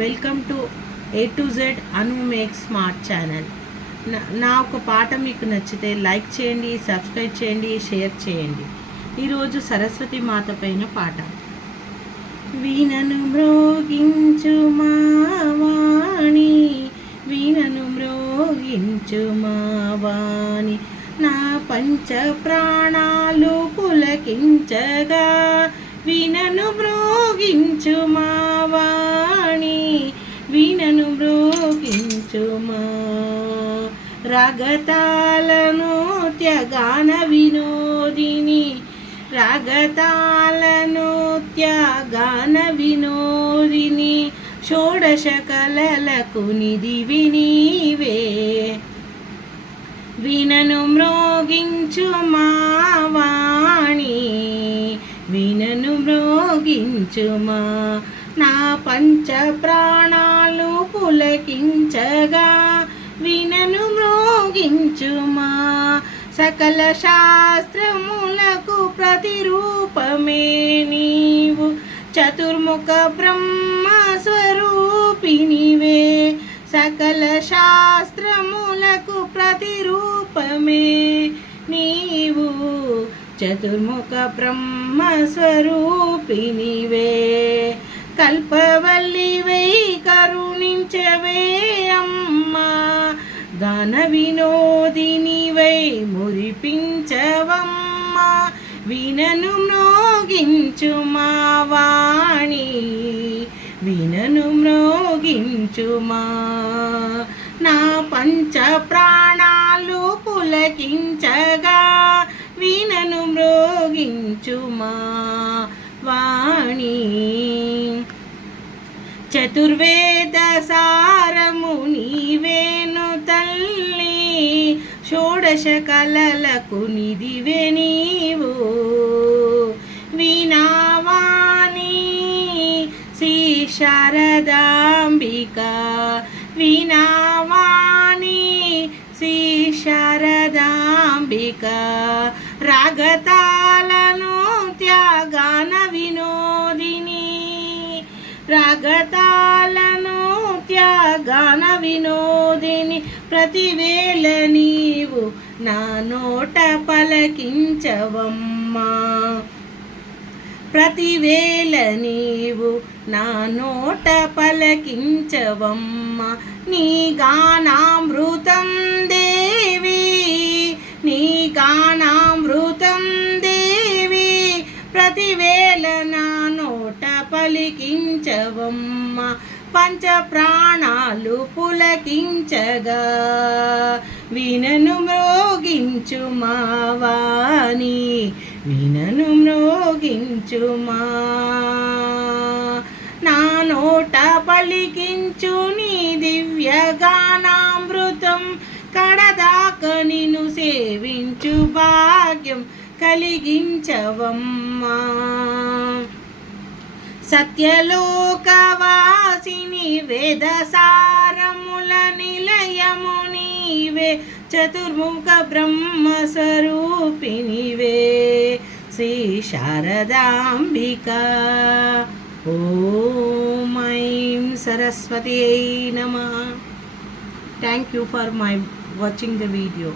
Welcome to A to Z Anu make smart channel. నా ఒక పాట మీకు నచ్చితే లైక్ చేయండి, సబ్స్క్రైబ్ చేయండి, షేర్ చేయండి. ఈరోజు సరస్వతి మాత పైన పాట. వీణను మ్రోగించు మావాణి, వీణను మ్రోగించు మావాణి, నా పంచ ప్రాణాలు పులకించగా వీణను మ్రోగించు మావాణి, వీణను మ్రోగించుమా. రాగతాలను త్యగాన వినోదిని, రాగతాలను త్యగాన వినోదిని, షోడశ కళలకు నిధివి నీవే. వీణను మ్రోగించు మావాణి, వీణను మ్రోగించుమా, నా పంచ ప్రాణాలు పులకించగా వీణను మ్రోగించుమా. సకల శాస్త్రములకు ప్రతిరూపమే నీవు, చతుర్ముఖ బ్రహ్మ స్వరూపినివే. సకల శాస్త్రములకు ప్రతిరూపమే నీవు, చతుర్ముఖ బ్రహ్మ స్వరూపినివే. కల్పవల్లివై కరుణించవే అమ్మా, గాన వినోదినివై మురిపించవమ్మా. వీణను మ్రోగించు మావాణి, వీణను మ్రోగించుమా, నా పంచ ప్రాణాలు పులకించగా వీణను మ్రోగించుమా వాణి. చతుర్వేద సారము నీవేను తల్లి, షోడశ కళలకు నిధివే నీవు. వీణావాణి శ్రీ శారదాంబిక, వీణావాణి శ్రీ శారదాంబిక. రాగతాలను త్యాగాన వినోదిని, రాగతాలను త్యాగాన వినోదిని, ప్రతివేళ నీవు నా నోట పలకించవమ్మా. ప్రతివేళ నీవు నా నోట పలకించవమ్మా. నీ గానామృతం దేవి, నీ గానామృతం దేవి, ప్రతివేళ నా నోట పలికించవమ్మా. పంచ ప్రాణాలు పులకించగా వీణను మ్రోగించు మావాణి, వీణను మ్రోగించుమా. నా నోట పలికించు నీ దివ్య గానామృతం, కడదాక నిన్ను సేవించు భాగ్యం కలిగించవమ్మా. సత్యలోకవాసిని వేదసారముల నిలయము నీవే, చతుర్ముఖ బ్రహ్మ స్వరూపినివే శ్రీ శారదాంబిక. ఓం ఐం సరస్వతి నమః. Thank you for watching the video.